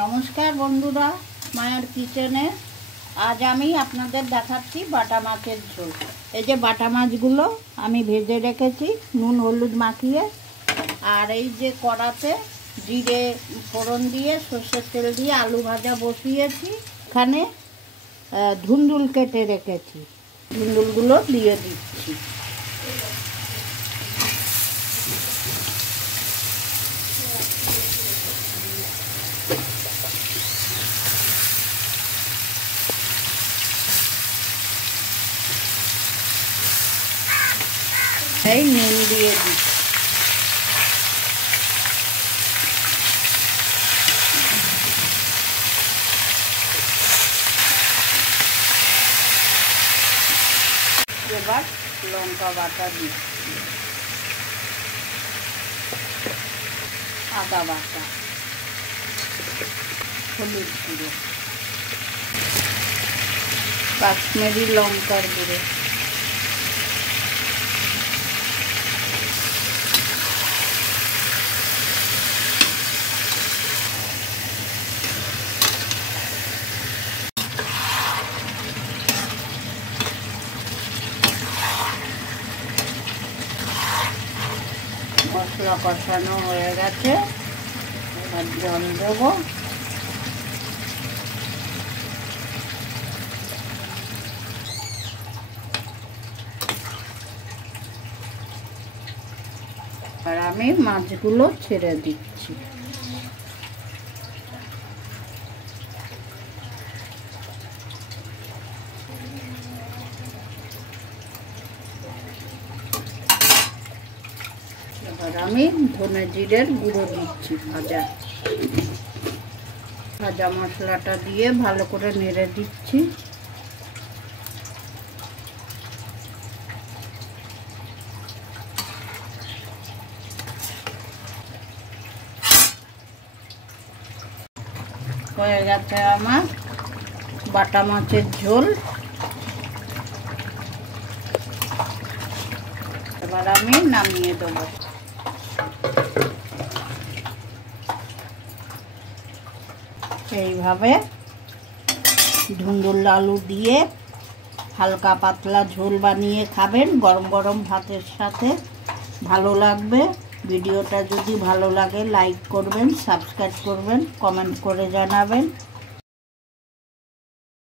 নমস্কার বন্ধুরা, মায়ার কিচেনে আজ আমি আপনাদের দেখাচ্ছি বাটা মাছের ঝোল। এই যে বাটা মাছগুলো আমি ভেজে রেখেছি নুন হলুদ মাখিয়ে, আর এই যে কড়াতে জিরে ফোড়ন দিয়ে সর্ষের তেল দিয়ে আলু ভাজা বসিয়েছি। এখানে ধুন্দুল কেটে রেখেছি, ধুন্দুলগুলো দিয়ে দিচ্ছি। এই নুন দিয়ে দিই, এবার লঙ্কা বাটা দিই, আদা বাটা, হলুদ গুঁড়ো, কাশ্মীরি লঙ্কার গুঁড়ো, মশলা কষানো হয়ে গেছে। এবার জল দেবো। আর আমি মাছগুলো ছেড়ে দিচ্ছি। এবার আমি ধনে জিরের গুঁড়ো দিচ্ছি। ভাজা মশলাটা দিয়ে ভালো করে নেড়ে দিচ্ছি। হয়ে গেছে আমার বাটা মাছের ঝোল। এবার আমি নামিয়ে দেবো। এইভাবে ধুন্দুল আলু দিয়ে হালকা পাতলা ঝোল বানিয়ে খাবেন গরম গরম ভাতের সাথে, ভালো লাগবে। ভিডিওটা যদি ভালো লাগে লাইক করবেন, সাবস্ক্রাইব করবেন, কমেন্ট করে জানাবেন।